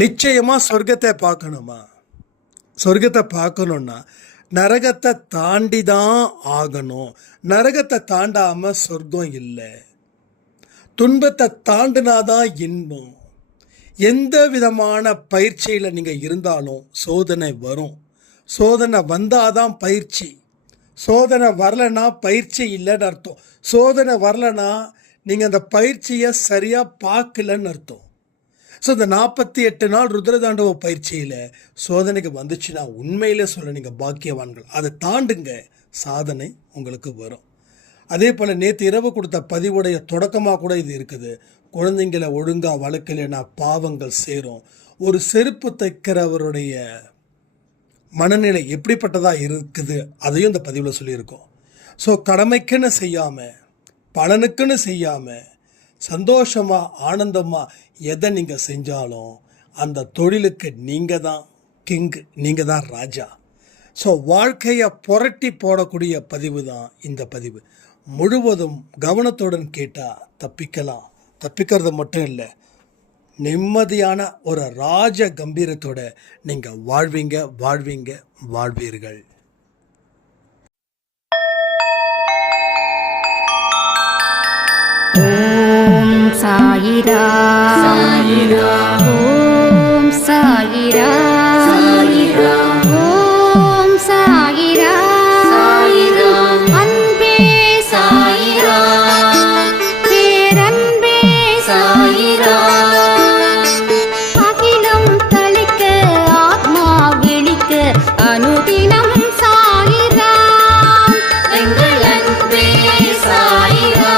நிச்சயமாக சொர்க்கத்தை பார்க்கணுமா? சொர்க்கத்தை பார்க்கணுன்னா நரகத்தை தாண்டி தான் ஆகணும். நரகத்தை தாண்டாமல் சொர்க்கம் இல்லை. துன்பத்தை தாண்டினாதான் இன்பம். எந்த விதமான பயிற்சியில் நீங்கள் இருந்தாலும் சோதனை வரும். சோதனை வந்தாதான் பயிற்சி. சோதனை வரலைன்னா பயிற்சி இல்லைன்னு அர்த்தம். சோதனை வரலைன்னா நீங்கள் அந்த பயிற்சியை சரியாக பார்க்கலன்னு அர்த்தம். ஸோ இந்த 48 நாள் ருத்ரதாண்டவ பயிற்சியில் சோதனைக்கு வந்துச்சுன்னா உண்மையிலே சொல்ல நீங்கள் பாக்கியவான்கள். அதை தாண்டுங்க, சாதனை உங்களுக்கு வரும். அதே போல் நேற்று இரவு கொடுத்த பதிவுடைய தொடக்கமாக கூட இது இருக்குது. குழந்தைங்களை ஒழுங்காக வளர்க்கலைன்னா பாவங்கள் சேரும். ஒரு செருப்பு தைக்கிறவருடைய மனநிலை எப்படிப்பட்டதாக இருக்குது அதையும் இந்த பதிவில் சொல்லியிருக்கோம். ஸோ கடமைக்குன்னு செய்யாமல், பலனுக்குன்னு செய்யாமல், சந்தோஷமாக ஆனந்தமாக எதை நீங்கள் செஞ்சாலும் அந்த தொழிலுக்கு நீங்கள் தான் கிங், நீங்கள் தான் ராஜா. ஸோ வாழ்க்கையை புரட்டி போடக்கூடிய பதிவு தான் இந்த பதிவு. முழுவதும் கவனத்துடன் கேட்டால் தப்பிக்கலாம். தப்பிக்கிறது மட்டும் இல்லை, நிம்மதியான ஒரு ராஜ கம்பீரத்தோட நீங்கள் வாழ்வீர்கள். ஓம் சாயிரா சாயிரா, ஓம் சாயிரா சாயிரா, ஓம் சாயிரா சாயிரா, அன்பே சாயிரா, பேரன்பே சாயிரா, அகிலம் தளிக்க ஆத்மா விழிக்க அனுதினம் சாயிரா, எங்கள் அன்பே சாயிரா.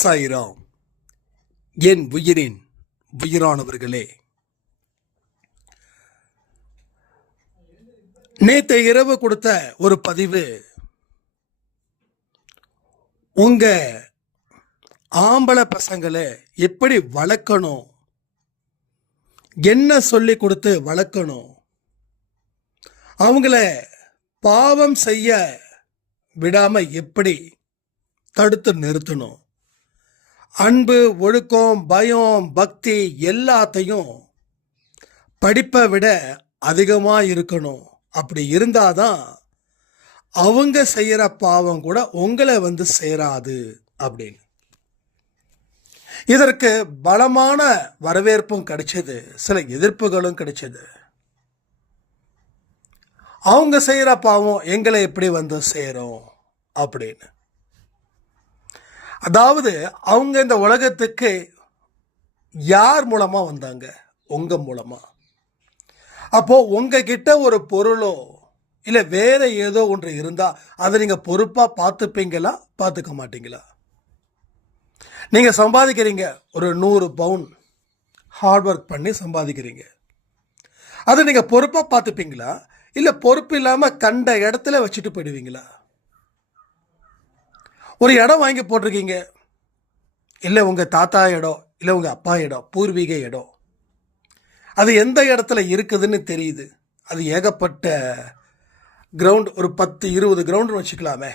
சாயிராம். என் உயிரின் உயிரானவர்களே, நேற்று இரவு கொடுத்த ஒரு பதிவு உங்க ஆம்பளை பசங்களை எப்படி வளர்க்கணும், என்ன சொல்லி கொடுத்து வளர்க்கணும், அவங்கள பாவம் செய்ய விடாம எப்படி தடுத்து நிறுத்தணும், அன்பு, ஒழுக்கம், பயம், பக்தி எல்லாத்தையும் படிப்பை விட அதிகமாக இருக்கணும். அப்படி இருந்தாதான் அவங்க செய்கிற பாவம் கூட உங்களை வந்து சேராது அப்படின்னு. இதற்கு பலமான வரவேற்பும் கிடைச்சது, சில எதிர்ப்புகளும் கிடைச்சது. அவங்க செய்கிற பாவம் எங்களை எப்படி வந்து சேரும் அப்படின்னு. அதாவது அவங்க இந்த உலகத்துக்கு யார் மூலமா வந்தாங்க? உங்க மூலமா. அப்போ உங்ககிட்ட ஒரு பொருளோ இல்லை வேற ஏதோ ஒன்று இருந்தா அதை நீங்க பொறுப்பா பார்த்துப்பீங்களா, பார்த்துக்க மாட்டீங்களா? நீங்க சம்பாதிக்கிறீங்க, ஒரு 100 பவுன் ஹார்ட் ஒர்க் பண்ணி சம்பாதிக்கிறீங்க, அதை நீங்க பொறுப்பா பார்த்துப்பீங்களா, இல்லை பொறுப்பு இல்லாம கண்ட இடத்துல வச்சுட்டு போயிடுவீங்களா? ஒரு இடம் வாங்கி போட்டிருக்கீங்க, இல்லை உங்கள் தாத்தா இடம், இல்லை உங்கள் அப்பா இடம், பூர்வீக இடம், அது எந்த இடத்துல இருக்குதுன்னு தெரியுது. அது ஏகப்பட்ட கிரவுண்ட், ஒரு 10-20 கிரவுண்டுன்னு வச்சுக்கலாமே.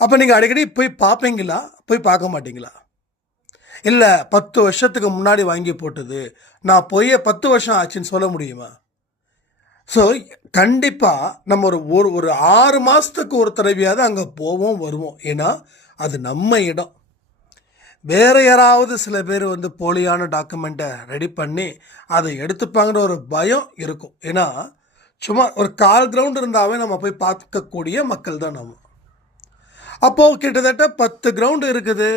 அப்போ நீங்கள் அடிக்கடி போய் பார்ப்பீங்களா, போய் பார்க்க மாட்டீங்களா? இல்லை 10 வருஷத்துக்கு முன்னாடி வாங்கி போட்டது, நான் போய் 10 வருஷம் ஆச்சுன்னு சொல்ல முடியுமா? ஸோ கண்டிப்பாக நம்ம ஒரு 6 மாதத்துக்கு ஒரு தடவையாவது அங்கே போவோம் வருவோம். ஏன்னா அது நம்ம இடம். வேறு யாராவது சில பேர் வந்து போலியான டாக்குமெண்ட்டை ரெடி பண்ணி அதை எடுத்துப்பாங்கிற ஒரு பயம் இருக்கும். ஏன்னா சும்மா ஒரு 1/4 கிரவுண்ட் இருந்தாவே நம்ம போய் பார்க்கக்கூடிய மக்கள் தான் நம்ம. அப்போது கிட்டத்தட்ட 10 கிரவுண்டு இருக்குது,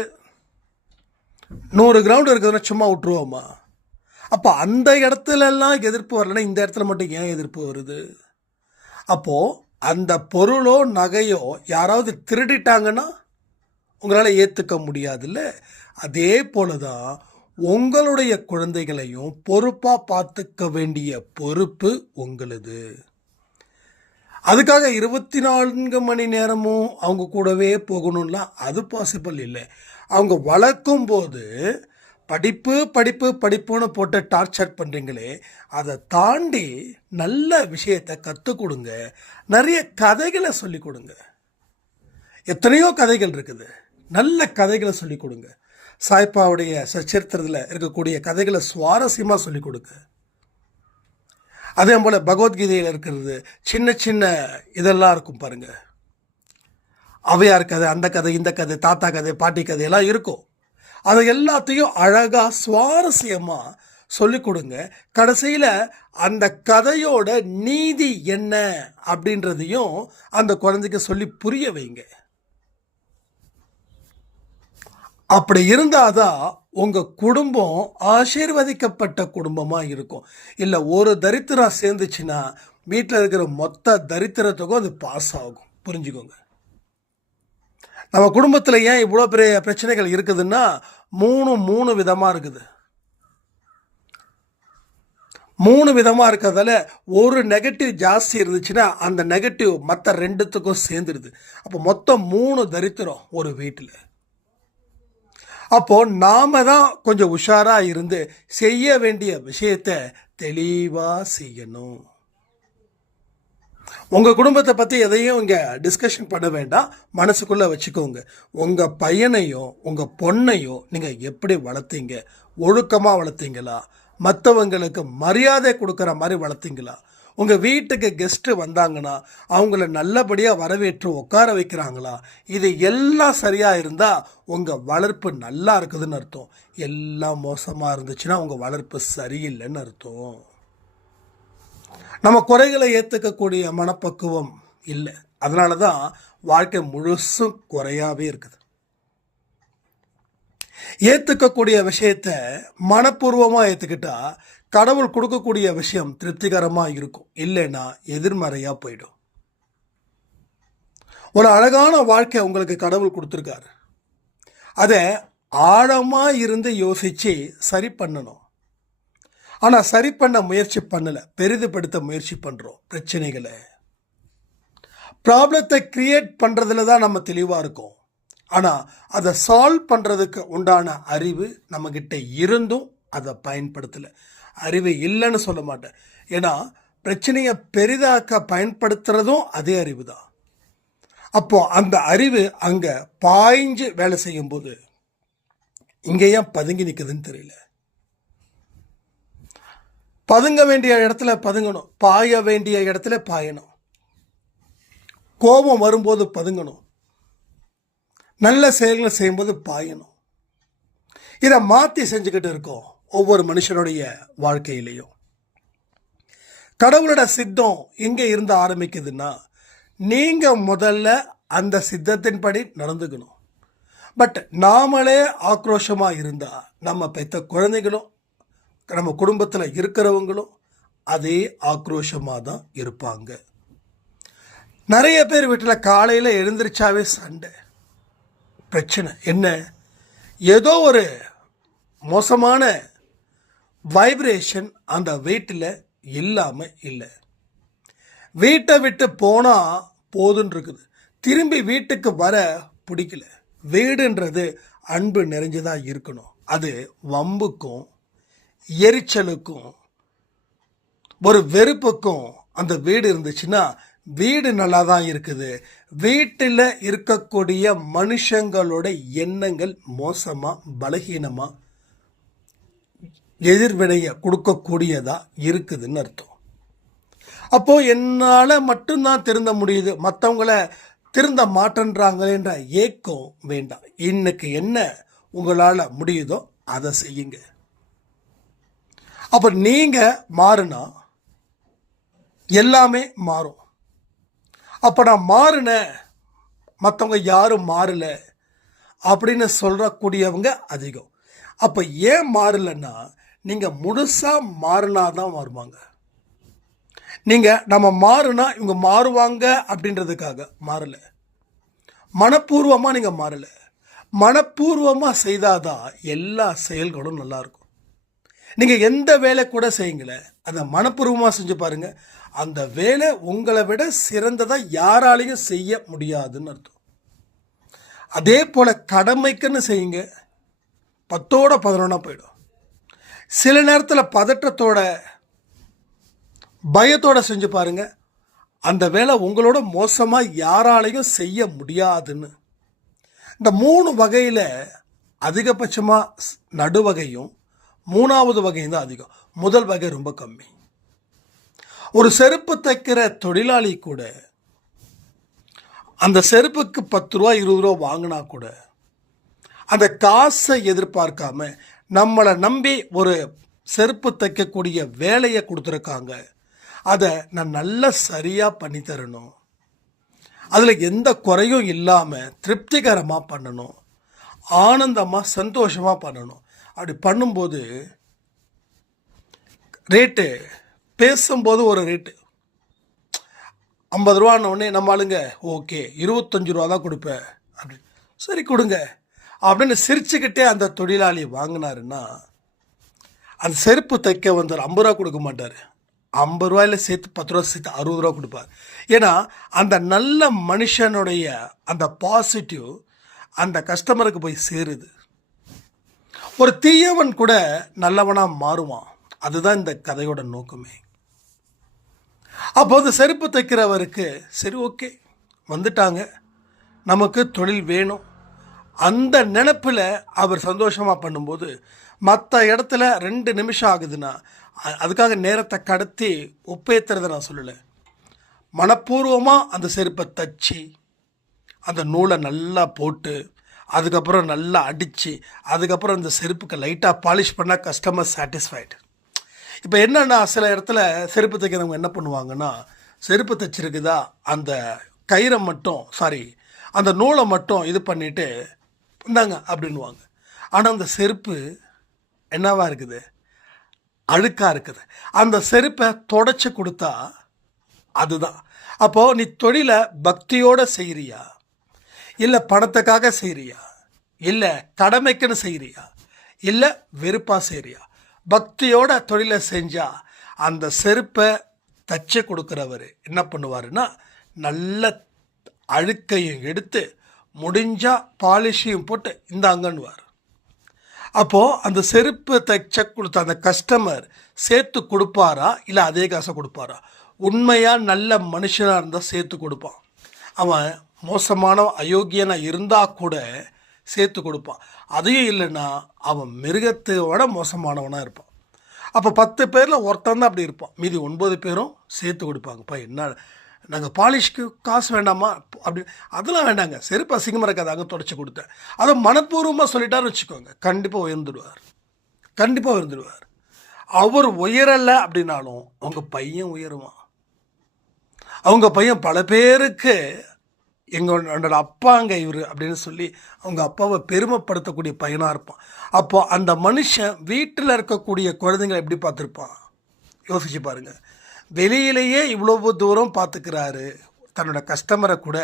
100 கிரவுண்டு இருக்குதுன்னா சும்மா விட்டுருவோமா? அப்போ அந்த இடத்துலலாம் எதிர்ப்பு வரலன்னா இந்த இடத்துல மட்டும் ஏன் எதிர்ப்பு வருது? அப்போது அந்த பொருளோ நகையோ யாராவது திருடிட்டாங்கன்னா உங்களால் ஏற்றுக்க முடியாதுல்ல. அதே போல தான் உங்களுடைய குழந்தைகளையும் பொறுப்பாக பார்த்துக்க வேண்டிய பொறுப்பு உங்களுது. அதுக்காக 24 மணி நேரமும் அவங்க கூடவே போகணும்லாம் அது பாசிபிள் இல்லை. அவங்க வளர்க்கும் போது படிப்பு படிப்பு படிப்புன்னு போட்டு டார்ச்சர் பண்ணுறீங்களே, அதை தாண்டி நல்ல விஷயத்தை கற்றுக் கொடுங்க. நிறைய கதைகளை சொல்லிக் கொடுங்க. எத்தனையோ கதைகள் இருக்குது, நல்ல கதைகளை சொல்லிக் கொடுங்க. சாய்பாவுடைய சரித்திரத்தில் இருக்கக்கூடிய கதைகளை சுவாரஸ்யமாக சொல்லிக் கொடுங்க. அதே போல் பகவத்கீதையில் இருக்கிறது சின்ன சின்ன இதெல்லாம் இருக்கும் பாருங்கள். அவையார் கதை, அந்த கதை, இந்த கதை, தாத்தா கதை, பாட்டி கதை எல்லாம் இருக்கும். அதை எல்லாத்தையும் அழகாக சுவாரஸ்யமாக சொல்லிக் கொடுங்க. கடைசியில் அந்த கதையோட நீதி என்ன அப்படின்றதையும் அந்த குழந்தைக்கு சொல்லி புரிய வைங்க. அப்படி இருந்தால் தான் உங்கள் குடும்பம் ஆசீர்வதிக்கப்பட்ட குடும்பமாக இருக்கும். இல்லை ஒரு தரித்திரம் சேர்ந்துச்சுன்னா வீட்டில் இருக்கிற மொத்த தரித்திரத்துக்கும் அது பாஸ் ஆகும். புரிஞ்சுக்கோங்க. நம்ம குடும்பத்தில் ஏன் இவ்வளோ பெரிய பிரச்சனைகள் இருக்குதுன்னா மூணு விதமாக இருக்குது. 3 விதமாக இருக்கிறதால ஒரு நெகட்டிவ் ஜாஸ்தி இருந்துச்சுன்னா அந்த நெகட்டிவ் மற்ற 2த்துக்கும் சேர்ந்துருது. அப்போ மொத்தம் 3 தரித்திரம் ஒரு வீட்டில். அப்போது நாம் தான் கொஞ்சம் உஷாராக இருந்து செய்ய வேண்டிய விஷயத்தை தெளிவாக செய்யணும். உங்கள் குடும்பத்தை பற்றி எதையும் இங்கே டிஸ்கஷன் பண்ண வேண்டாம், மனசுக்குள்ளே வச்சுக்கோங்க. உங்கள் பையனையும் உங்கள் பொண்ணையும் நீங்கள் எப்படி வளர்த்தீங்க? ஒழுக்கமாக வளர்த்தீங்களா? மற்றவங்களுக்கு மரியாதை கொடுக்குற மாதிரி வளர்த்தீங்களா? உங்கள் வீட்டுக்கு கெஸ்ட்டு வந்தாங்கன்னா அவங்கள நல்லபடியாக வரவேற்று உட்கார வைக்கிறாங்களா? இது எல்லாம் சரியாக இருந்தால் உங்கள் வளர்ப்பு நல்லா இருக்குதுன்னு அர்த்தம். எல்லாம் மோசமாக இருந்துச்சுன்னா உங்கள் வளர்ப்பு சரியில்லைன்னு அர்த்தம். நம்ம குறைகளை ஏற்றுக்கக்கூடிய மனப்பக்குவம் இல்லை. அதனால தான் வாழ்க்கை முழுசும் குறையாகவே இருக்குது. ஏற்றுக்கக்கூடிய விஷயத்தை மனப்பூர்வமாக ஏற்றுக்கிட்டா கடவுள் கொடுக்கக்கூடிய விஷயம் திருப்திகரமாக இருக்கும். இல்லைன்னா எதிர்மறையாக போயிடும். ஒரு அழகான வாழ்க்கை உங்களுக்கு கடவுள் கொடுத்துருக்காரு. அதை ஆழமாக இருந்து யோசித்து சரி பண்ணணும். ஆனால் சரி பண்ண முயற்சி பண்ணலை, பெரிதுபடுத்த முயற்சி பண்ணுறோம். பிரச்சனைகளை ப்ராப்ளத்தை கிரியேட் பண்ணுறதுல தான் நம்ம தெளிவாக இருக்கோம். ஆனால் அதை சால்வ் பண்ணுறதுக்கு உண்டான அறிவு நம்மக்கிட்ட இருந்தும் அதை பயன்படுத்தலை. அறிவு இல்லைன்னு சொல்ல மாட்டேன். ஏன்னா பிரச்சனையை பெரிதாக்க பயன்படுத்துகிறதும் அதே அறிவு தான். அப்போது அந்த அறிவு அங்கே பாய்ஞ்சு வேலை செய்யும்போது இங்கே ஏன் பதுங்கி நிற்குதுன்னு தெரியல. பதுங்க வேண்டிய இடத்துல பதுங்கணும், பாய வேண்டிய இடத்துல பாயணும். கோபம் வரும்போது பதுங்கணும், நல்ல செயல்களை செய்யும்போது பாயணும். இதை மாற்றி செஞ்சுக்கிட்டு இருக்கோம் ஒவ்வொரு மனுஷனுடைய வாழ்க்கையிலையும். கடவுளோட சித்தம் எங்கே இருந்து ஆரம்பிக்குதுன்னா நீங்கள் முதல்ல அந்த சித்தத்தின்படி நடந்துக்கணும். பட் நாமளே ஆக்ரோஷமாக இருந்தால் நம்ம பெற்ற குழந்தைகளும் நம்ம குடும்பத்தில் இருக்கிறவங்களும் அதே ஆக்ரோஷமாக தான் இருப்பாங்க. நிறைய பேர் வீட்டில் காலையில் எழுந்திரிச்சாவே சண்டை, பிரச்சனை. என்ன? ஏதோ ஒரு மோசமான வைப்ரேஷன் அந்த வீட்டில் இல்லாமல் இல்லை. வீட்டை விட்டு போனால் போதுன்னு இருக்குது, திரும்பி வீட்டுக்கு வர பிடிக்கல. வீடுன்றது அன்பு நிறைஞ்சதாக இருக்கணும். அது வம்புக்கும் எரிச்சலுக்கும் ஒரு வெறுப்புக்கும் அந்த வீடு இருந்துச்சுன்னா வீடு நல்லா தான் இருக்குது. வீட்டில் இருக்கக்கூடிய மனுஷங்களோட எண்ணங்கள் மோசமாக பலகீனமாக எதிர்வினையை கொடுக்கக்கூடியதாக இருக்குதுன்னு அர்த்தம். அப்போது என்னால் மட்டும்தான் திருந்த முடியுது, மற்றவங்கள திருந்த மாட்டேன்றாங்களேன்ற ஏக்கம் வேண்டாம். இன்னைக்கு என்ன உங்களால் முடியுதோ அதை செய்யுங்க. அப்போ நீங்கள் மாறுனா எல்லாமே மாறும். அப்போ நான் மாறினேன், மற்றவங்க யாரும் மாறலை அப்படின்னு சொல்கிறக்கூடியவங்க அதிகம். அப்போ ஏன் மாறலைன்னா நீங்கள் முழுசாக மாறினா தான் மாறுவாங்க. நீங்கள் நம்ம மாறுனா இவங்க மாறுவாங்க அப்படின்றதுக்காக மாறலை, மனப்பூர்வமாக நீங்கள் மாறலை. மனப்பூர்வமாக செய்தாதான் எல்லா செயல்களும் நல்லாயிருக்கும். நீங்கள் எந்த வேலை கூட செய்யுங்களேன், அதை மனப்பூர்வமாக செஞ்சு பாருங்கள். அந்த வேலை உங்களை விட சிறந்ததாக யாராலையும் செய்ய முடியாதுன்னு அர்த்தம். அதே போல் கடமைக்குன்னு செய்யுங்க, 10ஓட 11 போயிடும். சில நேரத்தில் பதற்றத்தோட பயத்தோட செஞ்சு பாருங்க, அந்த வேலை உங்களோட மோசமாக யாராலையும் செய்ய முடியாதுன்னு. இந்த 3 வகையில் அதிகபட்சமாக நடுவகையும் 3வது வகையும் தான் அதிகம். முதல் வகை ரொம்ப கம்மி. ஒரு செருப்பு தைக்கிற தொழிலாளி கூட அந்த செருப்புக்கு 10 ரூபா 20 ரூபா வாங்கினா கூட அந்த காசை எதிர்பார்க்காம நம்மளை நம்பி ஒரு செருப்பு தைக்கக்கூடிய வேலையை கொடுத்துருக்காங்க. அதை நான் நல்லா சரியாக பண்ணி தரணும், அதில் எந்த குறையும் இல்லாமல் திருப்திகரமாக பண்ணணும், ஆனந்தமாக சந்தோஷமாக பண்ணணும். அப்படி பண்ணும்போது ரேட்டு பேசும்போது ஒரு ரேட்டு 50 ரூபான்னொடனே நம்ம ஆளுங்க ஓகே 25 ரூபா தான் கொடுப்பேன் அப்படின்னு, சரி கொடுங்க அப்படின்னு சிரிச்சுக்கிட்டே அந்த தொழிலாளி வாங்கினாருன்னா அந்த செருப்பு தைக்க வந்து 50 ரூபா கொடுக்க மாட்டார். 50 ரூபாயில் சேர்த்து 10 ரூபா சேர்த்து 60 ரூபா கொடுப்பார். ஏன்னா அந்த நல்ல மனுஷனுடைய அந்த பாசிட்டிவ் அந்த கஸ்டமருக்கு போய் சேருது. ஒரு தீயவன் கூட நல்லவனாக மாறுவான். அதுதான் இந்த கதையோட நோக்கமே. அப்போது செருப்பு தைக்கிறவருக்கு சரி ஓகே வந்துட்டாங்க, நமக்கு தொழில் வேணும், அந்த நினைப்பில் அவர் சந்தோஷமாக பண்ணும்போது மற்ற இடத்துல 2 நிமிஷம் ஆகுதுன்னா அதுக்காக நேரத்தை கடத்தி ஒப்பேத்துறதை நான் சொல்லலை. மனப்பூர்வமாக அந்த செருப்பை தச்சு அந்த நூலை நல்லா போட்டு அதுக்கப்புறம் நல்லா அடித்து அதுக்கப்புறம் அந்த செருப்புக்கு லைட்டாக பாலிஷ் பண்ணால் கஸ்டமர் சாட்டிஸ்ஃபைடு. இப்போ என்னென்னா சில இடத்துல செருப்பு தைக்கிறவங்க என்ன பண்ணுவாங்கன்னா, செருப்பு தைச்சிருக்குதா அந்த கயிறை மட்டும் அந்த நூலை மட்டும் இது பண்ணிவிட்டு இந்தாங்க அப்படின்வாங்க. ஆனால் அந்த செருப்பு என்னவா இருக்குது, அழுக்காக இருக்குது. அந்த செருப்பை தொடச்சி கொடுத்தா அதுதான். அப்போது நீ தொழிலை பக்தியோடு செய்கிறியா, இல்லை பணத்துக்காக செய்கிறியா, இல்லை கடமைக்குன்னு செய்கிறியா, இல்லை வெறுப்பாக செய்கிறியா? பக்தியோட தொழிலை செஞ்சால் அந்த செருப்பை தச்சு கொடுக்குறவர் என்ன பண்ணுவாருன்னா நல்ல அழுக்கையும் எடுத்து முடிஞ்சால் பாலிஷையும் போட்டு இந்தாங்கன்னுவார். அப்போது அந்த செருப்பு தைச்ச கொடுத்த அந்த கஸ்டமர் சேர்த்து கொடுப்பாரா இல்லை அதே காசை கொடுப்பாரா? உண்மையாக நல்ல மனுஷனாக இருந்தால் சேர்த்து கொடுப்பான். அவன் மோசமான அயோக்கியனாக இருந்தால் கூட சேர்த்து கொடுப்பான். அதையும் இல்லைன்னா அவன் மிருகத்தோட மோசமானவனாக இருப்பான். அப்போ 10 பேரில் ஒருத்தன் தான் அப்படி இருப்பான், மீதி 9 பேரும் சேர்த்து கொடுப்பாங்கப்பா. என்ன நாங்கள் பாலிஷ்க்கு காசு வேண்டாமா அப்படி, அதெல்லாம் வேண்டாங்க, செருப்பு அசிங்கமாக இருக்காதாங்க தொடச்சி கொடுத்தேன், அதை மனப்பூர்வமாக சொல்லிட்டாருன்னு வச்சுக்கோங்க, கண்டிப்பாக உயர்ந்துடுவார். அவர் உயரலை அப்படின்னாலும் அவங்க பையன் உயருவான். அவங்க பையன் பல பேருக்கு என்னோட அப்பாங்க இவர் அப்படின்னு சொல்லி அவங்க அப்பாவை பெருமைப்படுத்தக்கூடிய பையனாக இருப்பான். அப்போ அந்த மனுஷன் வீட்டில் இருக்கக்கூடிய குழந்தைங்களை எப்படி பார்த்துருப்பான் யோசிச்சு பாருங்கள். வெளியிலேயே இவ்வளவு தூரம் பார்த்துக்கிறாரு, தன்னோட கஸ்டமரை கூட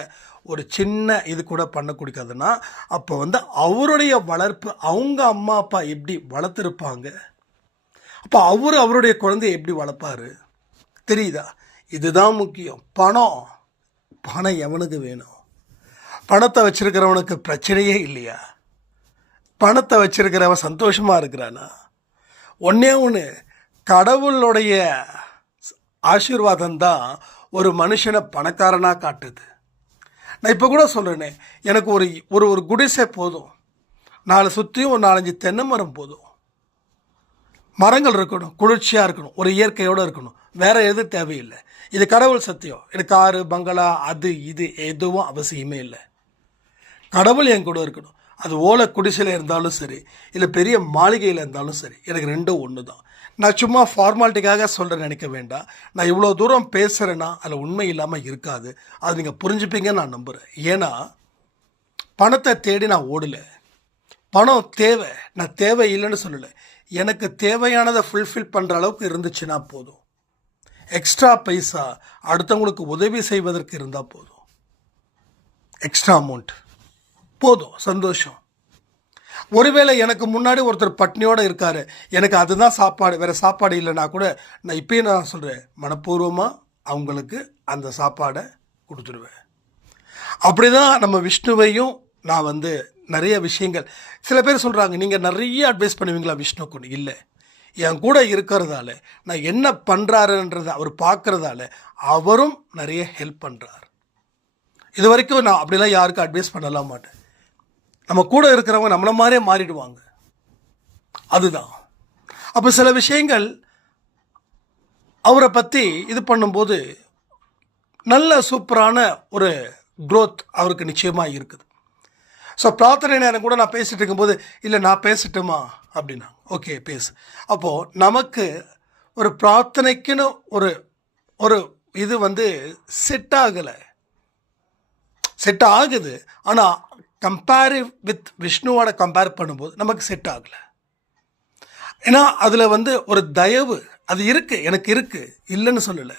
ஒரு சின்ன இது கூட பண்ணக்கூடியதுன்னா அப்போ வந்து அவருடைய வளர்ப்பு அவங்க அம்மா அப்பா எப்படி வளர்த்துருப்பாங்க, அப்போ அவருடைய குழந்தைய எப்படி வளர்ப்பார் தெரியுதா? இதுதான் முக்கியம். பணம் எவனுக்கு வேணும்? பணத்தை வச்சிருக்கிறவனுக்கு பிரச்சனையே இல்லையா? பணத்தை வச்சிருக்கிறவன் சந்தோஷமாக இருக்கிறானா? ஒன்று கடவுளுடைய ஆசீர்வாதம் தான் ஒரு மனுஷனை பணக்காரனாக காட்டுது. நான் இப்போ கூட சொல்கிறேனே, எனக்கு ஒரு குடிசை போதும், 4 சுற்றியும் ஒரு 4-5 தென்னை மரம் போதும், மரங்கள் இருக்கணும், குளிர்ச்சியாக இருக்கணும், ஒரு இயற்கையோடு இருக்கணும், வேறு எதுவும் தேவையில்லை. இது கடவுள் சத்தியம். எனக்கு காரு பங்களா அது இது எதுவும் அவசியமே இல்லை. கடவுள் என் கூட இருக்கணும். அது ஓலை குடிசையில் இருந்தாலும் சரி, இல்லை பெரிய மாளிகையில் இருந்தாலும் சரி, எனக்கு 2 ஒன்று தான். நான் சும்மா ஃபார்மாலிட்டிக்காக சொல்கிறேன் நினைக்க வேண்டாம். நான் இவ்வளோ தூரம் பேசுகிறேன்னா அதில் உண்மை இல்லாமல் இருக்காது. அது நீங்கள் புரிஞ்சுப்பீங்கன்னு நான் நம்புகிறேன். ஏன்னா பணத்தை தேடி நான் ஓடலை. பணம் தேவை, நான் தேவை இல்லைன்னு சொல்லலை. எனக்கு தேவையானதை ஃபுல்ஃபில் பண்ணுற அளவுக்கு இருந்துச்சுன்னா போதும். எக்ஸ்ட்ரா பைசா அடுத்தவங்களுக்கு உதவி செய்வதற்கு இருந்தால் போதும், எக்ஸ்ட்ரா அமௌண்ட் போதும், சந்தோஷம். ஒருவேளை எனக்கு முன்னாடி ஒருத்தர் பட்னியோடு இருக்கார், எனக்கு அதுதான் சாப்பாடு, வேறு சாப்பாடு இல்லைன்னா கூட நான் இப்பயும் நான் சொல்கிறேன், மனப்பூர்வமாக அவங்களுக்கு அந்த சாப்பாடை கொடுத்துடுவேன். அப்படி தான் நம்ம விஷ்ணுவையும் நான் வந்து நிறைய விஷயங்கள், சில பேர் சொல்கிறாங்க நீங்கள் நிறைய அட்வைஸ் பண்ணுவீங்களா விஷ்ணுக்கு? இல்லை, என் கூட இருக்கிறதால நான் என்ன பண்ணுறாருன்றதை அவர் பார்க்குறதால அவரும் நிறைய ஹெல்ப் பண்ணுறார். இது வரைக்கும் நான் அப்படிலாம் யாருக்கும் அட்வைஸ் பண்ணலாம் மாட்டேன். நம்ம கூட இருக்கிறவங்க நம்மளை மாதிரியே மாறிடுவாங்க. அதுதான். அப்போ சில விஷயங்கள் அவரை பற்றி இது பண்ணும்போது நல்ல சூப்பரான ஒரு க்ரோத் அவருக்கு நிச்சயமாக இருக்குது. ஸோ பிரார்த்தனை நேரம் கூட நான் பேசிகிட்டு இருக்கும்போது, இல்லை நான் பேசட்டுமா அப்படின்னா, ஓகே பேசு. அப்போது நமக்கு ஒரு பிரார்த்தனைக்குன்னு ஒரு ஒரு இது வந்து செட் ஆகலை, செட் ஆகுது. ஆனால் கம்பேரிவ் வித் விஷ்ணுவோட கம்பேர் பண்ணும்போது நமக்கு செட் ஆகலை. ஏன்னா அதில் வந்து ஒரு தயவு அது இருக்குது, எனக்கு இருக்குது, இல்லைன்னு சொல்லலை.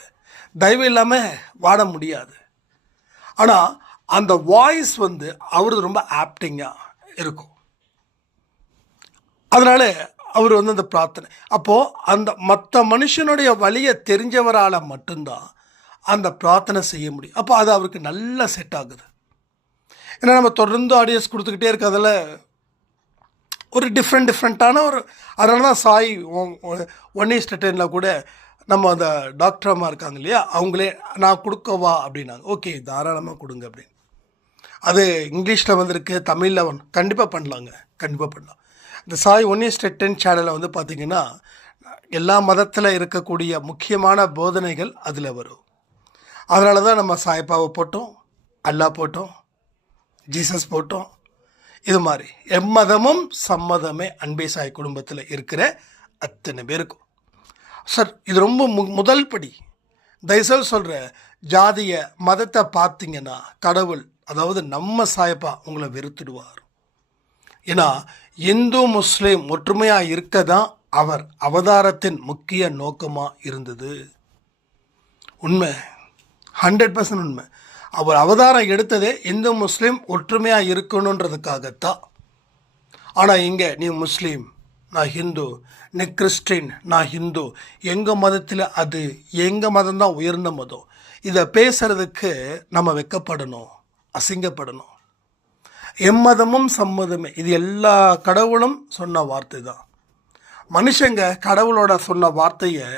தயவு இல்லாமல் வாட முடியாது. ஆனால் அந்த வாய்ஸ் வந்து அவரது ரொம்ப ஆப்டிங்காக இருக்கும். அதனால் அவர் வந்து அந்த பிரார்த்தனை அப்போது அந்த மற்ற மனுஷனுடைய வழியை தெரிஞ்சவரால் மட்டும்தான் அந்த பிரார்த்தனை செய்ய முடியும். அப்போ அது அவருக்கு நல்லா செட் ஆகுது. ஏன்னா நம்ம தொடர்ந்து ஆடியோஸ் கொடுத்துக்கிட்டே இருக்கிறதில் ஒரு டிஃப்ரெண்ட்டான ஒரு, அதனால தான் சாய் 1:10 கூட நம்ம அந்த டாக்டர் அம்மா இருக்காங்க இல்லையா, அவங்களே நான் கொடுக்கவா அப்படின்னாங்க. ஓகே தாராளமாக கொடுங்க அப்படின்னு. அது இங்கிலீஷில் வந்திருக்கு, தமிழில் கண்டிப்பாக பண்ணலாங்க, கண்டிப்பாக பண்ணலாம். இந்த சாய் 1:10 சேனலில் வந்து பார்த்திங்கன்னா எல்லா மதத்தில் இருக்கக்கூடிய முக்கியமான போதனைகள் அதில் வரும். அதனால தான் நம்ம சாய்பாவை போட்டோம், அல்லா போட்டோம், ஜீசஸ் போட்டோம். இது மாதிரி எம்மதமும் சம்மதமே அன்பே சாய் குடும்பத்தில் இருக்கிற அத்தனை பேருக்கும். சார் இது ரொம்ப முதல் படி. தயவுசெய்து சொல்கிற ஜாதிய மதத்தை பார்த்தீங்கன்னா கடவுள், அதாவது நம்ம சாயப்பா உங்களை வெறுத்துடுவார். ஏன்னா இந்து முஸ்லீம் ஒற்றுமையாக இருக்க தான் அவர் அவதாரத்தின் முக்கிய நோக்கமாக இருந்தது. உண்மை, 100% உண்மை. அவர் அவதாரம் எடுத்ததே இந்து முஸ்லீம் ஒற்றுமையாக இருக்கணுன்றதுக்காகத்தான். ஆனால் இங்கே நீ முஸ்லீம், நான் ஹிந்து, நீ கிறிஸ்டின், நான் ஹிந்து, எங்கள் மதத்தில் அது எங்கள் மதம் தான் உயர்ந்த மதம், இதை பேசுகிறதுக்கு நம்ம வெக்கப்படணும், அசிங்கப்படணும். எம்மதமும் சம்மதமே, இது எல்லா கடவுளும் சொன்ன வார்த்தை தான். மனுஷங்க கடவுளோட சொன்ன வார்த்தையை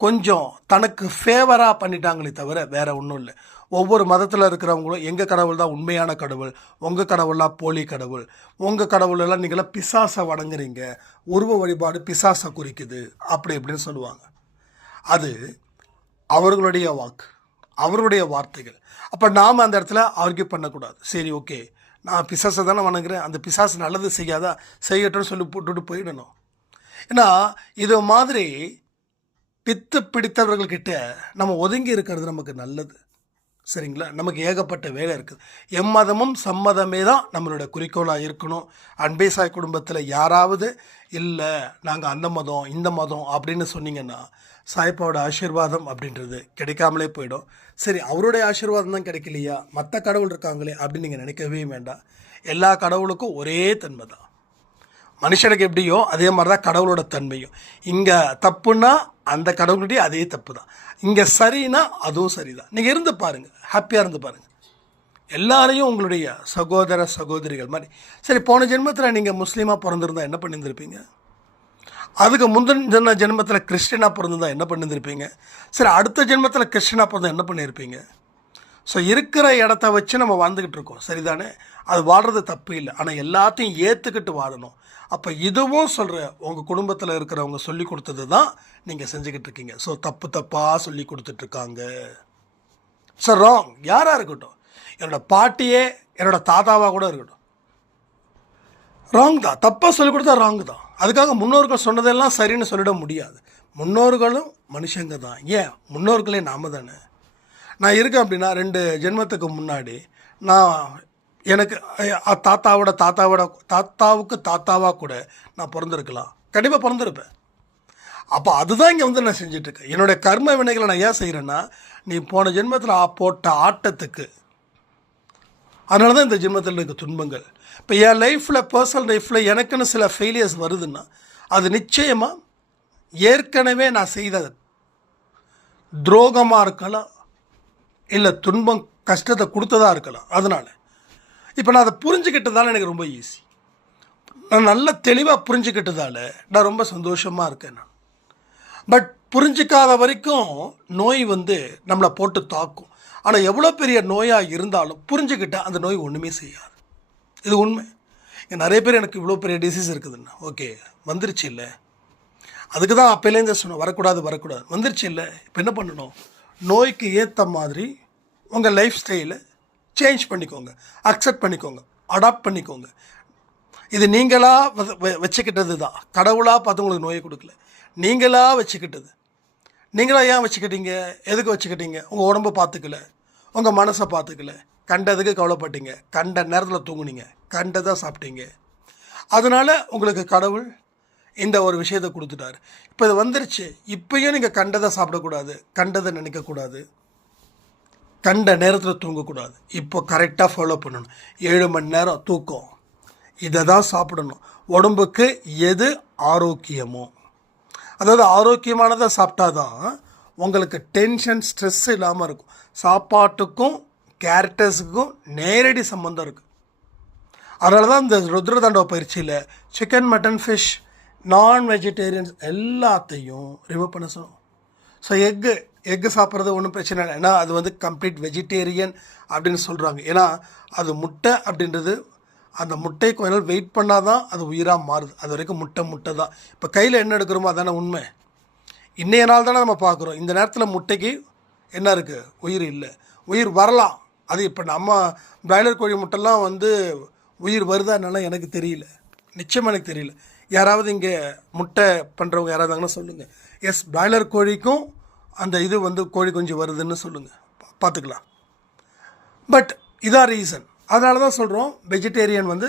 கொஞ்சம் தனக்கு ஃபேவராக பண்ணிட்டாங்களே தவிர வேறு ஒன்றும் இல்லை. ஒவ்வொரு மதத்தில் இருக்கிறவங்களும் எங்கள் கடவுள் தான் உண்மையான கடவுள், உங்கள் கடவுளாக போலி கடவுள், உங்கள் கடவுளெல்லாம் நீங்களாம் பிசாசை வணங்குறீங்க, உருவ வழிபாடு பிசாசை குறிக்குது, அப்படி இப்படின்னு சொல்லுவாங்க. அது அவர்களுடைய வாக்கு, அவருடைய வார்த்தைகள். அப்போ நாம் அந்த இடத்துல ஆர்கியூ பண்ணக்கூடாது. சரி ஓகே, நான் பிசாசை தானே வணங்குறேன், அந்த பிசாசு நல்லது செய்யாதா, செய்யட்டும்னு சொல்லி போட்டுட்டு போயிடணும். ஏன்னா இது மாதிரி பித்து பிடித்தவர்கள்கிட்ட நம்ம ஒதுங்கி இருக்கிறது நமக்கு நல்லது. சரிங்களா? நமக்கு ஏகப்பட்ட வேலை இருக்குது. எம்மதமும் சம்மதமே தான் நம்மளோட குறிக்கோளாக இருக்கணும். அன்பே சாய் குடும்பத்தில் யாராவது இல்லை நாங்கள் அந்த மதம் இந்த மதம் அப்படின்னு சொன்னீங்கன்னா சாய்ப்பாவோட ஆசீர்வாதம் அப்படின்றது கிடைக்காமலே போயிடும். சரி, அவருடைய ஆசீர்வாதம் தான் கிடைக்கலையா, மற்ற கடவுள் இருக்காங்களே அப்படின்னு நீங்கள் நினைக்கவே வேண்டாம். எல்லா கடவுளுக்கும் ஒரே தன்மை தான். மனுஷனுக்கு எப்படியோ அதே மாதிரி தான் கடவுளோட தன்மையும். இங்கே தப்புன்னா அந்த கடவுள்கிட்டே அதே தப்பு தான், இங்கே சரின்னா அதுவும் சரி தான். நீங்கள் இருந்து பாருங்கள், ஹாப்பியாக இருந்து பாருங்கள். எல்லாரையும் உங்களுடைய சகோதர சகோதரிகள் மாதிரி. சரி, போன ஜென்மத்தில் நீங்கள் முஸ்லீமாக பிறந்திருந்தா என்ன பண்ணியிருந்திருப்பீங்க? அதுக்கு முந்தின ஜென்மத்தில் கிறிஸ்டினாக பிறந்திருந்தா என்ன பண்ணியிருந்திருப்பீங்க? சரி, அடுத்த ஜென்மத்தில் கிறிஸ்டினாக பிறந்தா என்ன பண்ணியிருப்பீங்க? ஸோ இருக்கிற இடத்த வச்சு நம்ம வாழ்ந்துக்கிட்டு இருக்கோம், சரிதானே? அது வாழ்கிறது தப்பு இல்லை, ஆனால் எல்லாத்தையும் ஏற்றுக்கிட்டு வாழணும். அப்போ இதுவும் சொல்கிற உங்கள் குடும்பத்தில் இருக்கிறவங்க சொல்லி கொடுத்தது தான் நீங்கள் செஞ்சுக்கிட்டு இருக்கீங்க. ஸோ தப்பாக சொல்லி கொடுத்துட்ருக்காங்க. ஸோ ராங், யாராக இருக்கட்டும், என்னோடய பாட்டியே என்னோடய தாத்தாவாக கூட இருக்கட்டும், ராங் தான். தப்பாக சொல்லிக் கொடுத்தா ராங்கு தான். அதுக்காக முன்னோர்கள் சொன்னதெல்லாம் சரின்னு சொல்லிட முடியாது. முன்னோர்களும் மனுஷங்க தான். ஏன் முன்னோர்களே நாம தானே. நான் இருக்கேன் அப்படின்னா 2 ஜென்மத்துக்கு முன்னாடி நான் எனக்கு தாத்தாவுக்கு தாத்தாவாக கூட நான் பிறந்திருக்கலாம், கண்டிப்பாக பிறந்திருப்பேன். அப்போ அதுதான் இங்கே வந்து நான் செஞ்சிட்ருக்கேன். என்னுடைய கர்ம வினைகளை நான் ஏன் செய்கிறேன்னா, நீ போன ஜென்மத்தில் போட்ட ஆட்டத்துக்கு, அதனால தான் இந்த ஜென்மத்தில் இருக்க துன்பங்கள். இப்போ என் லைஃப்பில், பர்சனல் லைஃப்பில் எனக்குன்னு சில ஃபெயிலியர்ஸ் வருதுன்னா அது நிச்சயமாக ஏற்கனவே நான் செய்த துரோகமாக இருக்கலாம், இல்லை துன்பம் கஷ்டத்தை கொடுத்ததா இருக்கலாம். அதனால் இப்போ நான் அதை புரிஞ்சுக்கிட்டதால எனக்கு ரொம்ப ஈஸி. நான் நல்ல தெளிவாக புரிஞ்சுக்கிட்டதால நான் ரொம்ப சந்தோஷமாக இருக்கேன். நான் பட் புரிஞ்சிக்காத வரைக்கும் நோய் வந்து நம்மளை போட்டு தாக்கும். ஆனால் எவ்வளோ பெரிய நோயாக இருந்தாலும் புரிஞ்சுக்கிட்டால் அந்த நோய் ஒன்றுமே செய்யாது. இது உண்மை. இங்கே நிறைய பேர் எனக்கு இவ்வளோ பெரிய டிசீஸ் இருக்குதுன்னா, ஓகே வந்துருச்சு இல்லை, அதுக்கு தான் அப்போலேருந்து சொன்னோம் வரக்கூடாது வந்துருச்சு இல்லை, இப்போ என்ன பண்ணணும், நோய்க்கு ஏற்ற மாதிரி உங்கள் லைஃப் ஸ்டைலை சேஞ்ச் பண்ணிக்கோங்க, அக்செப்ட் பண்ணிக்கோங்க, அடாப்ட் பண்ணிக்கோங்க. இது நீங்களாக வச்சுக்கிட்டது தான், கடவுளாக பார்த்து உங்களுக்கு நோயை கொடுக்கல, நீங்களாக வச்சுக்கிட்டது. நீங்களாக ஏன் வச்சுக்கிட்டீங்க, எதுக்கு வச்சுக்கிட்டீங்க? உங்கள் உடம்பை பார்த்துக்கல, உங்கள் மனசை பார்த்துக்கல, கண்டதுக்கு கவலைப்பட்டீங்க, கண்ட நேரத்தில் தூங்குனீங்க, கண்டதை சாப்பிட்டீங்க. அதனால் உங்களுக்கு கடவுள் இந்த ஒரு விஷயத்தை கொடுத்துட்டாரு. இப்போ இது வந்துருச்சு, இப்போயும் நீங்கள் கண்டதை சாப்பிடக்கூடாது, கண்டதை நினைக்கக்கூடாது, கண்ட நேரத்தில் தூங்கக்கூடாது. இப்போ கரெக்டாக ஃபாலோ பண்ணணும். 7 மணி நேரம் தூக்கம், இதை தான் சாப்பிடணும். உடம்புக்கு எது ஆரோக்கியமோ, அதாவது ஆரோக்கியமானதை சாப்பிட்டா தான் உங்களுக்கு டென்ஷன், ஸ்ட்ரெஸ் இல்லாமல் இருக்கும். சாப்பாட்டுக்கும் கேரக்டர்ஸுக்கும் நேரடி சம்மந்தம் இருக்குது. அதனால தான் இந்த ருத்ரதாண்டவ பயிற்சியில் சிக்கன், மட்டன், ஃபிஷ், நான் வெஜிடேரியன்ஸ் எல்லாத்தையும் ரிமூவ் பண்ண சொன்னோம். ஸோ எக்கு சாப்பிட்றது ஒன்றும் பிரச்சனை இல்லை, ஏன்னா அது வந்து கம்ப்ளீட் வெஜிடேரியன் அப்படின்னு சொல்கிறாங்க. ஏன்னா அது முட்டை அப்படின்றது, அந்த முட்டை கொஞ்ச நாள் வெயிட் பண்ணால் தான் அது உயிராக மாறுது. அது வரைக்கும் முட்டை தான். இப்போ கையில் என்ன எடுக்கிறோமோ அதானே உண்மை. இன்றைய நாள் தானே நம்ம பார்க்குறோம். இந்த நேரத்தில் முட்டைக்கு என்ன இருக்குது, உயிர் இல்லை. உயிர் வரலாம், அது இப்போ நம்ம பிராய்லர் கோழி முட்டைலாம் வந்து உயிர் வருதா என்னெல்லாம் எனக்கு தெரியல, நிச்சயமாக எனக்கு தெரியல. யாராவது இங்கே முட்டை பண்ணுறவங்க யாராவது இருந்தாங்கன்னா சொல்லுங்கள். எஸ், பிராய்லர் கோழிக்கும் அந்த இது வந்து கோழி குஞ்சு வருதுன்னு சொல்லுங்கள், பார்த்துக்கலாம். பட் இதான் ரீசன். அதனால தான் சொல்கிறோம் வெஜிடேரியன் வந்து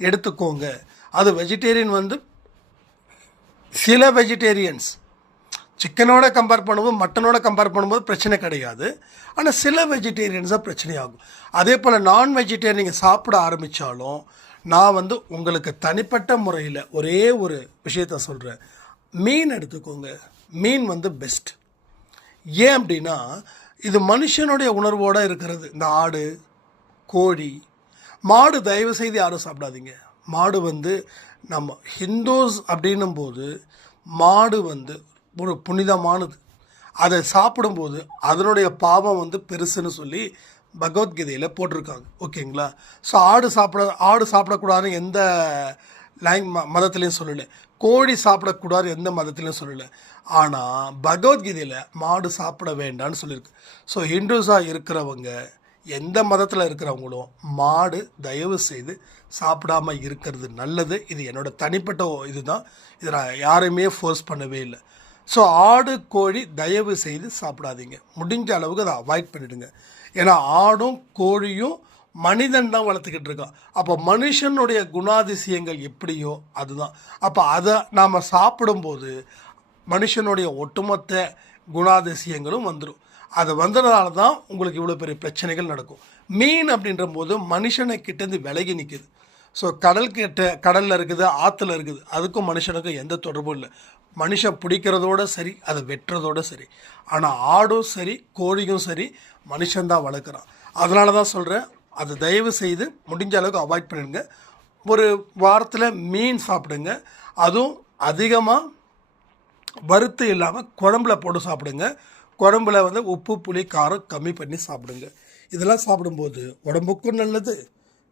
எடுத்துக்கோங்க. அது வெஜிடேரியன் வந்து சில வெஜிடேரியன்ஸ் சிக்கனோட கம்பேர் பண்ணும்போது, மட்டனோட கம்பேர் பண்ணும்போது பிரச்சனை கிடையாது. ஆனால் சில வெஜிடேரியன்ஸாக பிரச்சனையாகும். அதே போல் நான் வெஜிடேரியன் நீங்கள் சாப்பிட ஆரம்பித்தாலும் நான் வந்து உங்களுக்கு தனிப்பட்ட முறையில் ஒரே ஒரு விஷயத்த சொல்கிறேன். மீன் எடுத்துக்கோங்க. மீன் வந்து பெஸ்ட். ஏன் அப்படின்னா இது மனுஷனுடைய உணர்வோடு இருக்கிறது. இந்த ஆடு, கோழி, மாடு தயவு செய்து யாரும் சாப்பிடாதீங்க. மாடு வந்து நம்ம ஹிந்துஸ் அப்படின்னும் போது மாடு வந்து ஒரு புனிதமானது. அதை சாப்பிடும்போது அதனுடைய பாவம் வந்து பெருசுன்னு சொல்லி பகவத்கீதையில் போட்டிருக்காங்க. ஓகேங்களா? ஸோ ஆடு சாப்பிடக்கூடாதுன்னு எந்த மதத்துலேயும் சொல்லலை, கோழி சாப்பிடக்கூடாது எந்த மதத்துலேயும் சொல்லலை. ஆனால் பகவத்கீதையில் மாடு சாப்பிட வேண்டாம்னு சொல்லியிருக்கு. ஸோ ஹிந்துஸாக இருக்கிறவங்க, எந்த மதத்தில் இருக்கிறவங்களும் மாடு தயவு செய்து சாப்பிடாமல் இருக்கிறது நல்லது. இது என்னோட தனிப்பட்ட இது தான். இதை நான் யாரையுமே ஃபோர்ஸ் பண்ணவே இல்லை. ஸோ ஆடு, கோழி தயவு செய்து சாப்பிடாதீங்க. முடிஞ்ச அளவுக்கு அதை அவாய்ட் பண்ணிவிடுங்க. ஏன்னா ஆடும் கோழியும் மனிதன் தான் வளர்த்துக்கிட்டு இருக்கான். அப்போ மனுஷனுடைய குணாதிசயங்கள் எப்படியோ அதுதான். அப்போ அதை நாம் சாப்பிடும்போது மனுஷனுடைய ஒட்டுமொத்த குணாதிசயங்களும் வந்துடும். அது வந்ததுனால தான் உங்களுக்கு இவ்வளோ பெரிய பிரச்சனைகள் நடக்கும். மீன் அப்படின்ற போது மனுஷனை கிட்டேருந்து விலகி நிற்கிது. ஸோ கடலில் இருக்குது, ஆற்றுல இருக்குது, அதுக்கும் மனுஷனுக்கும் எந்த தொடர்பும் இல்லை. மனுஷன் பிடிக்கிறதோடு சரி, அதை வெட்டுறதோடு சரி. ஆனால் ஆடும் சரி, கோழியும் சரி, மனுஷன்தான் வளர்க்குறான். அதனால தான் சொல்கிறேன், அதை தயவு செய்து முடிஞ்ச அளவுக்கு அவாய்ட் பண்ணிடுங்க. ஒரு வாரத்தில் மீன் சாப்பிடுங்க. அதுவும் அதிகமாக வறுத்து இல்லாமல் குழம்புல போட்டு சாப்பிடுங்க. குழம்புல வந்து உப்பு, புளி, காரம் கம்மி பண்ணி சாப்பிடுங்க. இதெல்லாம் சாப்பிடும்போது உடம்புக்கும் நல்லது,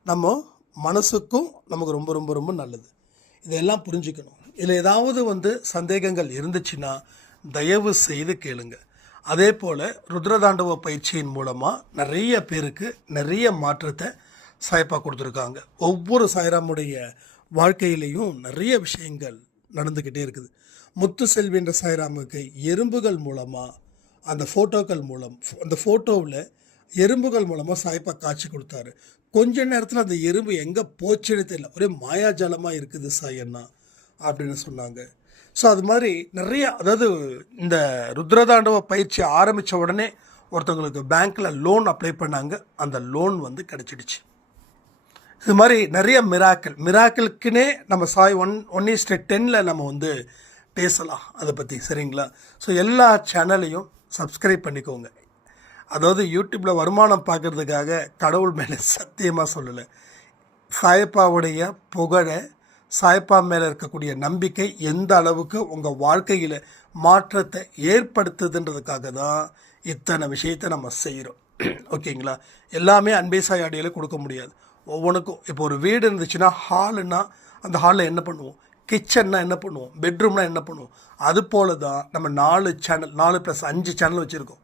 நம்ம மனசுக்கும் நமக்கு ரொம்ப ரொம்ப ரொம்ப நல்லது. இதெல்லாம் புரிஞ்சுக்கணும். இதில் ஏதாவது வந்து சந்தேகங்கள் இருந்துச்சுன்னா தயவு செய்து கேளுங்க. அதே போல் ருத்ரதாண்டவ பயிற்சியின் மூலமாக நிறைய பேருக்கு நிறைய மாற்றத்தை சாய்ப்பா கொடுத்துருக்காங்க. ஒவ்வொரு சாய்ராமுடைய வாழ்க்கையிலையும் நிறைய விஷயங்கள் நடந்துக்கிட்டே இருக்குது. முத்து செல்வி என்ற சாய்ராமுக்கு எறும்புகள் மூலமாக அந்த ஃபோட்டோவில் எறும்புகள் மூலமாக சாய்ப்பா காட்சி கொடுத்தாரு. கொஞ்ச நேரத்தில் அந்த எறும்பு எங்கே போச்சுன்னு தெரியல, ஒரே மாயாஜலமாக இருக்குது சாயண்ணா அப்படின்னு சொன்னாங்க. ஸோ அது மாதிரி நிறைய, அதாவது இந்த ருத்ரதாண்டவ பயிற்சி ஆரம்பித்த உடனே ஒருத்தவங்களுக்கு பேங்க்கில் லோன் அப்ளை பண்ணாங்க. அந்த லோன் வந்து கிடச்சிடுச்சு. இது மாதிரி நிறைய மிராக்கிள்க்குன்னே நம்ம சாய் 1:10 நம்ம வந்து பேசலாம் அதை பற்றி, சரிங்களா? ஸோ எல்லா சேனலையும் சப்ஸ்கிரைப் பண்ணிக்கோங்க. அதாவது யூடியூப்பில் வருமானம் பார்க்குறதுக்காக கடவுள் மேலே சத்தியமாக சொல்லலை. சாயப்பாவுடைய புகழை, சாயப்பா மேலே இருக்கக்கூடிய நம்பிக்கை எந்த அளவுக்கு உங்கள் வாழ்க்கையில் மாற்றத்தை ஏற்படுத்துதுன்றதுக்காக தான் இத்தனை விஷயத்தை நம்ம செய்கிறோம். ஓகேங்களா? எல்லாமே அன்பே சாய் ஆடியோவில் கொடுக்க முடியாது. ஒவ்வொன்றுக்கும் இப்போ ஒரு வீடு இருந்துச்சுன்னா ஹாலுன்னா அந்த ஹாலில் என்ன பண்ணுவோம், கிச்சன்னா என்ன பண்ணுவோம், பெட்ரூம்னா என்ன பண்ணுவோம், அது போல தான் நம்ம 4 சேனல் 4+5 சேனல் வச்சுருக்கோம்.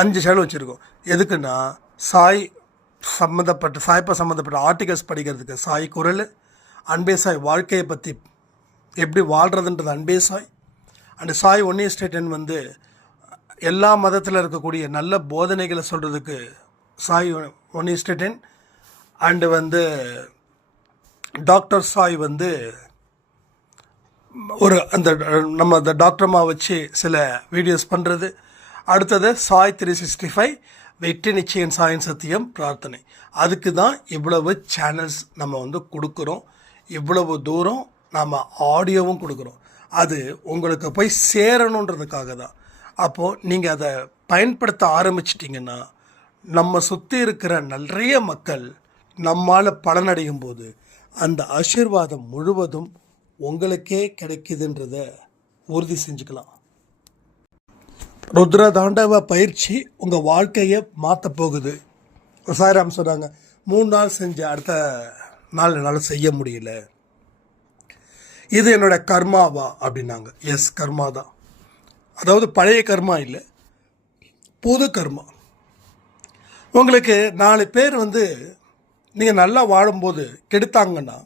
5 சேனல் வச்சுருக்கோம். எதுக்குன்னா சாய்ப்பா சம்மந்தப்பட்ட ஆர்டிகல்ஸ் படிக்கிறதுக்கு சாய் குரல், அன்பே சாய் வாழ்க்கையை பற்றி எப்படி வாழ்கிறதுன்றது அன்பே சாய், அண்டு சாய் 1:10 வந்து எல்லா மதத்தில் இருக்கக்கூடிய நல்ல போதனைகளை சொல்கிறதுக்கு சாய் 1:10, அண்டு வந்து டாக்டர் சாய் வந்து ஒரு அந்த நம்ம அந்த டாக்டர்மா வச்சு சில வீடியோஸ் பண்ணுறது. அடுத்தது சாய் 365 வெற்றி நிச்சயம் சாயின் சத்தியம் பிரார்த்தனை. அதுக்கு தான் இவ்வளவு சேனல்ஸ் நம்ம வந்து கொடுக்குறோம், இவ்வளவு தூரம் நாம் ஆடியோவும் கொடுக்குறோம். அது உங்களுக்கு போய் சேரணுன்றதுக்காக தான். அப்போது நீங்கள் அதை பயன்படுத்த ஆரம்பிச்சிட்டிங்கன்னா நம்ம சுற்றி இருக்கிற நிறைய மக்கள் நம்மால் பலனடையும் போது அந்த ஆசீர்வாதம் முழுவதும் உங்களுக்கே கிடைக்குதுன்றத உறுதி செஞ்சுக்கலாம். ருத்ர தாண்டவ பயிற்சி உங்கள் வாழ்க்கையை மாற்ற போகுது. சாய்ராம் சொன்னாங்க 3 நாள் செஞ்ச அடுத்த 4 நாள் செய்ய முடியல, இது என்னோட கர்மாவா அப்படின்னாங்க. எஸ், கர்மா தான். அதாவது பழைய கர்மா இல்லை, புது கர்மா. உங்களுக்கு 4 பேர் வந்து நீங்கள் நல்லா வாழும்போது கெடுத்தாங்கன்னா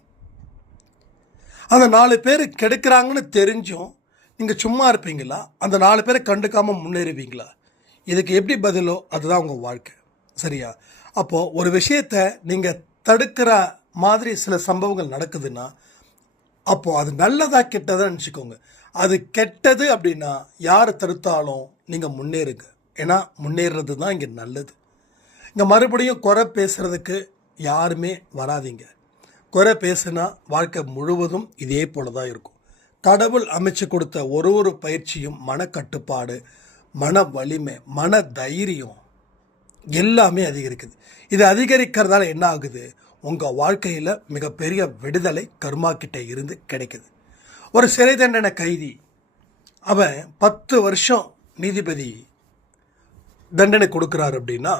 அந்த 4 பேர் கெடுக்கிறாங்கன்னு தெரிஞ்சும் நீங்கள் சும்மா இருப்பீங்களா? அந்த 4 பேரை கண்டுக்காமல் முன்னேறுவீங்களா? இதுக்கு எப்படி பதிலோ அதுதான் உங்கள் வாழ்க்கை, சரியா? அப்போது ஒரு விஷயத்தை நீங்கள் தடுக்கிற மாதிரி சில சம்பவங்கள் நடக்குதுன்னா அப்போது அது நல்லதா கெட்டதான்னு நினச்சிக்கோங்க. அது கெட்டது அப்படின்னா யார் தடுத்தாலும் நீங்கள் முன்னேறுங்க. ஏன்னா முன்னேறது தான் இங்கே நல்லது. இங்கே மறுபடியும் குறை பேசுகிறதுக்கு யாருமே வராதிங்க. குறை பேசுனா வாழ்க்கை முழுவதும் இதே போல தான் இருக்கும். கடவுள் அமைச்சு கொடுத்த ஒரு பயிற்சியும் மனக்கட்டுப்பாடு, மன வலிமை, மன தைரியம் எல்லாமே அதிகரிக்குது. இது அதிகரிக்கிறதால என்ன ஆகுது, உங்கள் வாழ்க்கையில் மிகப்பெரிய விடுதலை கர்மா கிட்ட இருந்து கிடைக்குது. ஒரு சிறை தண்டனை கைதி அவன் 10 வருஷம் நீதிபதி தண்டனை கொடுக்குறாரு அப்படின்னா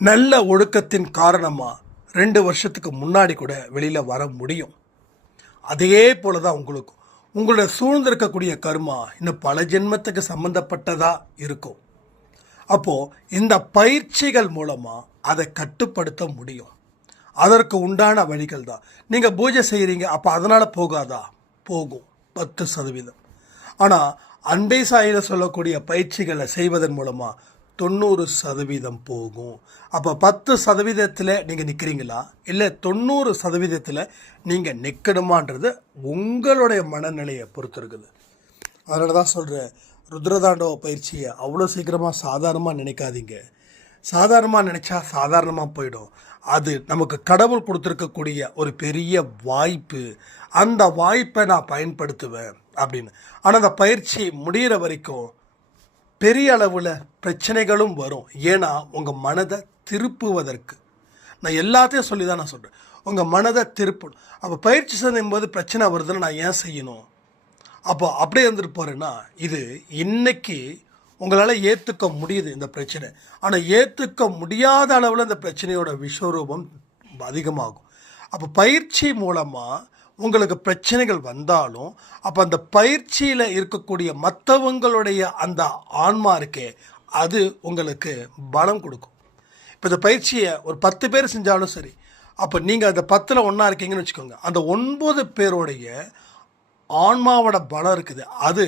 நல்ல ஒழுக்கத்தின் காரணமாக 2 வருஷத்துக்கு முன்னாடி கூட வெளியில் வர முடியும். அதே போல தான் உங்களுக்கும் உங்களோட சூழ்ந்திருக்கக்கூடிய கர்மா இன்னும் பல ஜென்மத்துக்கு சம்மந்தப்பட்டதாக இருக்கும். அப்போது இந்த பயிற்சிகள் மூலமாக அதை கட்டுப்படுத்த முடியும். அதற்கு உண்டான வழிகள் தான். நீங்கள் பூஜை செய்கிறீங்க, அப்போ அதனால் போகாதா? போகும் 10%. ஆனால் அன்பே சாயில் சொல்லக்கூடிய பயிற்சிகளை செய்வதன் மூலமாக 90% போகும். அப்போ 10%த்தில் நீங்கள் நிற்கிறீங்களா, இல்லை 90%த்தில் நீங்கள் நிற்கணுமான்றது உங்களுடைய மனநிலையை பொறுத்து இருக்குது. அதனால தான் சொல்கிறேன், ருத்ரதாண்டவ பயிற்சியை அவ்வளோ சீக்கிரமாக சாதாரணமாக நினைக்காதீங்க. சாதாரணமாக நினச்சா சாதாரணமாக போயிடும். அது நமக்கு கடவுள் கொடுத்துருக்கக்கூடிய ஒரு பெரிய வாய்ப்பு. அந்த வாய்ப்பை நான் பயன்படுத்துவேன் அப்படின்னு. ஆனால் அந்த பயிற்சி முடிகிற வரைக்கும் பெரிய அளவில் பிரச்சனைகளும் வரும். ஏன்னா உங்கள் மனதை திருப்புவதற்கு நான் எல்லாத்தையும் சொல்லி தான் நான் சொல்கிறேன். உங்கள் மனதை திருப்பணும். அப்போ பயிற்சி செய்யும்போது பிரச்சனை வருதுன்னு நான் ஏன் செய்யணும்? அப்போ அப்படியே இருந்துட்டு போகிறேன்னா இது இன்னைக்கு உங்களால் ஏற்றுக்க முடியுது இந்த பிரச்சனை. ஆனால் ஏற்றுக்க முடியாத அளவில் இந்த பிரச்சனையோட விஸ்வரூபம் அதிகமாகும். அப்போ பயிற்சி மூலமாக உங்களுக்கு பிரச்சனைகள் வந்தாலும் அப்போ அந்த பயிற்சியில் இருக்கக்கூடிய மற்றவங்களுடைய அந்த ஆன்மா இருக்கே அது உங்களுக்கு பலம் கொடுக்கும். இப்போ இந்த பயிற்சியை ஒரு 10 பேர் செஞ்சாலும் சரி, அப்போ நீங்கள் அந்த 10ல் ஒன்றா இருக்கீங்கன்னு வச்சுக்கோங்க. அந்த 9 பேருடைய ஆன்மாவோட பலம் இருக்குது. அது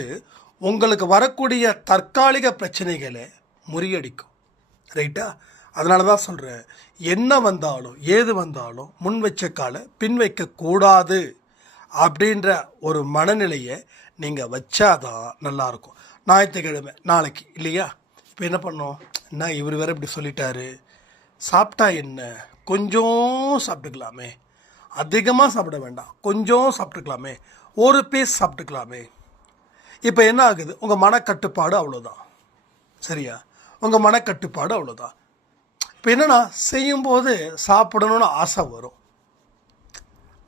உங்களுக்கு வரக்கூடிய தற்காலிக பிரச்சனைகளை முறியடிக்கும். ரைட்டா? அதனால தான் சொல்கிறேன், என்ன வந்தாலும் ஏது வந்தாலும் முன் வச்ச காலை பின் வைக்கக்கூடாது அப்படின்ற ஒரு மனநிலையை நீங்கள் வச்சாதான் நல்லாயிருக்கும். ஞாயிற்றுக்கிழமை நாளைக்கு இல்லையா? இப்போ என்ன பண்ணோம், என்ன இவர் வேறு இப்படி சொல்லிட்டாரு, சாப்பிட்டா என்ன, கொஞ்சம் சாப்பிட்டுக்கலாமே, அதிகமாக சாப்பிட வேண்டாம், கொஞ்சம் சாப்பிட்டுக்கலாமே, ஒரு பீஸ் சாப்பிட்டுக்கலாமே. இப்போ என்ன ஆகுது, உங்கள் மனக்கட்டுப்பாடு அவ்வளோதான். சரியா? உங்கள் மனக்கட்டுப்பாடு அவ்வளோதான். இப்போ என்னென்னா, செய்யும்போது சாப்பிடணும்னு ஆசை வரும்.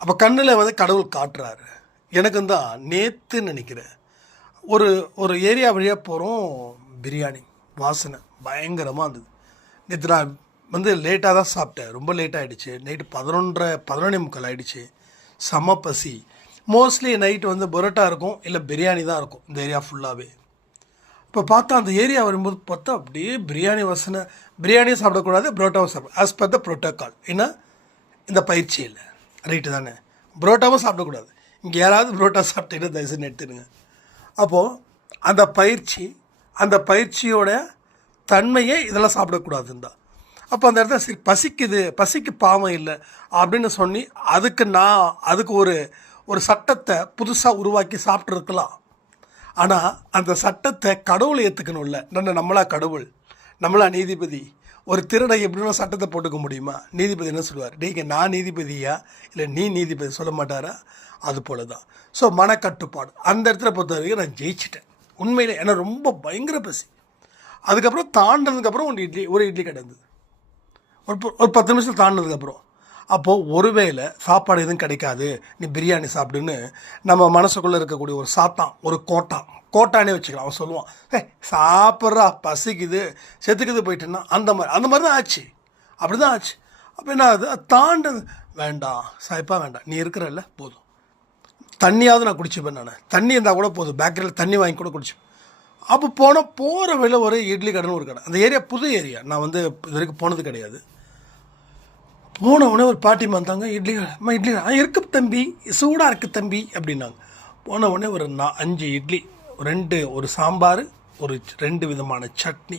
அப்போ கண்ணில் வந்து கடவுள் காட்டுறாரு. எனக்கு தான் நேற்று நினைக்கிறேன், ஒரு ஏரியா வழியாக போகிறோம், பிரியாணி வாசனை பயங்கரமாக இருந்தது. நேற்று நான் வந்து லேட்டாக தான் சாப்பிட்டேன், ரொம்ப லேட் ஆகிடுச்சு. நைட்டு 11:30 ஆகிடுச்சு. செம பசி. மோஸ்ட்லி நைட்டு வந்து பரோட்டா இருக்கும், இல்லை பிரியாணி தான் இருக்கும் இந்த ஏரியா ஃபுல்லாகவே. இப்போ பார்த்தா அந்த ஏரியா வரும்போது பார்த்தா அப்படியே பிரியாணி வாசனை. பிரியாணியும் சாப்பிடக்கூடாது, பரோட்டாவும் சாப்பிட ஆஸ் பர் த ப்ரோட்டோக்கால். ஏன்னா இந்த பயிற்சி இல்லை, ரைட்டு தானே? பரோட்டாவும் சாப்பிடக்கூடாது. இங்கே யாராவது பரோட்டா சாப்பிட்டீங்கன்னா தயவுசெய்து எடுத்துடுங்க. அப்போது அந்த பயிற்சியோட தன்மையே இதெல்லாம் சாப்பிடக்கூடாதுன்னு தான். அப்போ அந்த இடத்துல சரி பசிக்கு பாவம் இல்லை அப்படின்னு சொல்லி அதுக்கு ஒரு சட்டத்தை புதுசாக உருவாக்கி சாப்பிட்ருக்கலாம். ஆனால் அந்த சட்டத்தை கடவுள் ஏற்றுக்கணும்ல. நம்மளா கடவுள், நம்மளா நீதிபதி? ஒரு திருடை எப்படின்னா சட்டத்தை போட்டுக்க முடியுமா? நீதிபதி என்ன சொல்லுவார், நீங்கள் நான் நீதிபதியா இல்லை நீ நீதிபதி சொல்ல மாட்டாரா? அது போல தான். ஸோ மனக்கட்டுப்பாடு அந்த இடத்துல பொறுத்த வரைக்கும் நான் ஜெயிச்சிட்டேன் உண்மையிலே. ஏன்னா ரொம்ப பயங்கர பசி. அதுக்கப்புறம் தாண்டினதுக்கப்புறம் ஒரு இட்லி கிடந்தது. ஒரு 10 நிமிஷம் தாண்டினதுக்கப்புறம். அப்போது ஒருவேளை சாப்பாடு எதுவும் கிடைக்காது, நீ பிரியாணி சாப்பிடுன்னு நம்ம மனசுக்குள்ளே இருக்கக்கூடிய ஒரு சாத்தான், ஒரு கோட்டானே வச்சுக்கலாம். அவன் சொல்லுவான், சாப்பிட்றா பசிக்குது செத்துக்குது போயிட்டுன்னா அந்த மாதிரி தான் ஆச்சு. அப்படி தான் ஆச்சு. அப்போ என்ன ஆகுது, தாண்டது வேண்டாம் சாய்ப்பா வேண்டாம், நீ இருக்கிறல்ல போதும். தண்ணியாவது நான் குடிச்சுப்பேன். நான் தண்ணி இருந்தால் கூட போதும், பேக்கரியில் தண்ணி வாங்கி கூட குடிச்சுப்பேன். அப்போ போகிற வழியில் ஒரு இட்லி கடைன்னு ஒரு கடை. அந்த ஏரியா புது ஏரியா, நான் வந்து இது வரைக்கும் போனது கிடையாது. போனவுடனே ஒரு பாட்டிமா வந்தாங்க, இட்லி இருக்கு தம்பி, சூடாக இருக்குது தம்பி அப்படின்னாங்க. போன உடனே ஒரு 5 இட்லி, ஒரு சாம்பார், 2 விதமான சட்னி,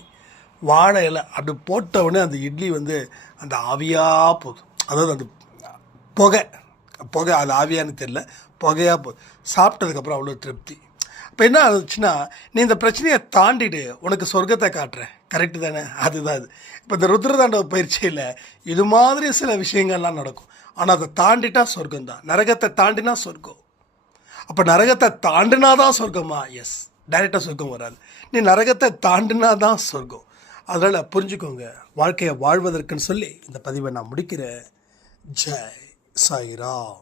வாழை இலை அப்படி போட்ட உடனே அந்த இட்லி வந்து அந்த ஆவியாக போகுது. அதாவது அந்த புகை அது ஆவியான்னு தெரியல, புகையாக போகுது. சாப்பிட்டதுக்கப்புறம் அவ்வளோ திருப்தி. இப்போ என்ன ஆச்சுன்னா, நீ இந்த பிரச்சனையை தாண்டிட்டு உனக்கு சொர்க்கத்தை காட்டுறேன், கரெக்டு தானே? அதுதான் அது. இப்போ இந்த ருத்ரதாண்டவ பயிற்சியில் இது மாதிரி சில விஷயங்கள்லாம் நடக்கும். ஆனால் அதை தாண்டிட்டா சொர்க்கம் தான். நரகத்தை தாண்டினா சொர்க்கம். அப்போ நரகத்தை தாண்டினா தான் சொர்க்கமா? எஸ், டைரெக்டாக சொர்க்கம் வராது. நீ நரகத்தை தாண்டினா தான் சொர்க்கம். அதனால் புரிஞ்சுக்கோங்க, வாழ்க்கையை வாழ்வதற்குன்னு சொல்லி இந்த பதிவை நான் முடிக்கிறேன். ஜெய் சாய்ராம்.